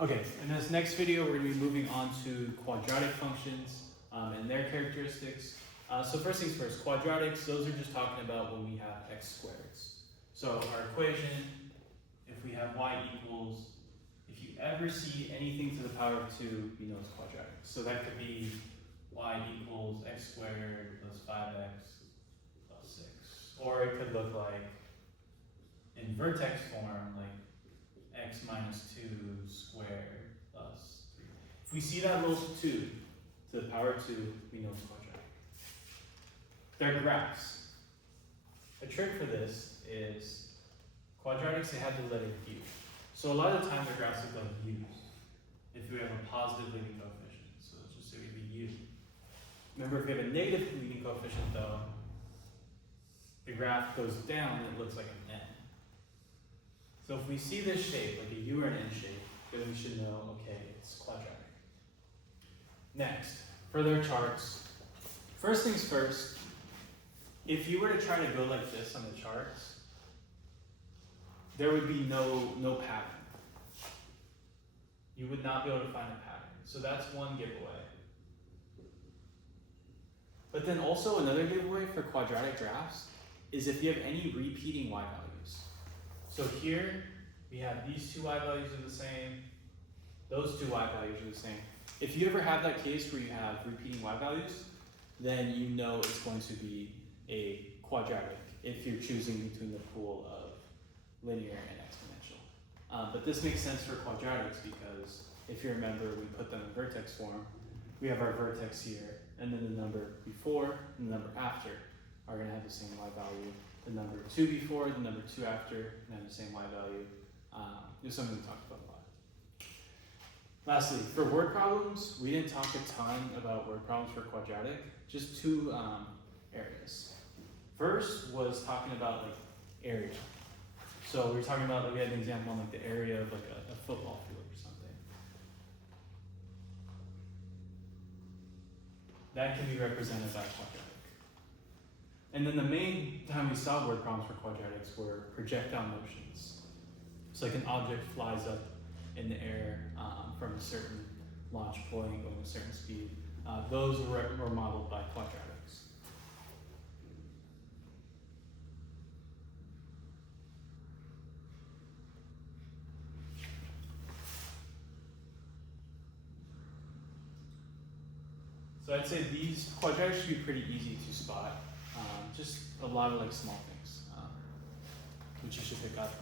Okay, in this next video, we're going to be moving on to quadratic functions and their characteristics. So first things first, quadratics, those are just talking about when we have x squareds. So our equation, if we have y equals, if you ever see anything to the power of 2, we know it's quadratic. So that could be y equals x squared plus 5x plus 6. Or it could look like, in vertex form, like x minus 2 squared plus 3. If we see that little 2 to the power of 2, we know it's quadratic. They're graphs. A trick for this is quadratics, they have the letter u. So a lot of the time the graphs look like u's if we have a positive leading coefficient. So let's just say we have a u. Remember, if we have a negative leading coefficient though, the graph goes down, it looks like an n. So if we see this shape, like a U or an N shape, then we should know, okay, it's quadratic. Next, for their charts. First things first, if you were to try to go like this on the charts, there would be no pattern. You would not be able to find a pattern. So that's one giveaway. But then also another giveaway for quadratic graphs is if you have any repeating y values. So here, we have these two y values are the same, those two y values are the same. If you ever have that case where you have repeating y values, then you know it's going to be a quadratic if you're choosing between the pool of linear and exponential. But this makes sense for quadratics because if you remember, we put them in vertex form. We have our vertex here, and then the number before and the number after are going to have the same y value. The number 2 before, the number 2 after, and have the same y value. It's something we talked about a lot. Lastly, for word problems, we didn't talk a ton about word problems for quadratic, just two areas. First was talking about like area. So we were talking about, like, we had an example on like the area of like a football field or something. That can be represented by quadratic. And then the main time we saw word problems for quadratics were projectile motions. So like an object flies up in the air from a certain launch point going a certain speed. Those were modeled by quadratics. So I'd say these quadratics should be pretty easy to spot. Just a lot of like small things, which you should pick up.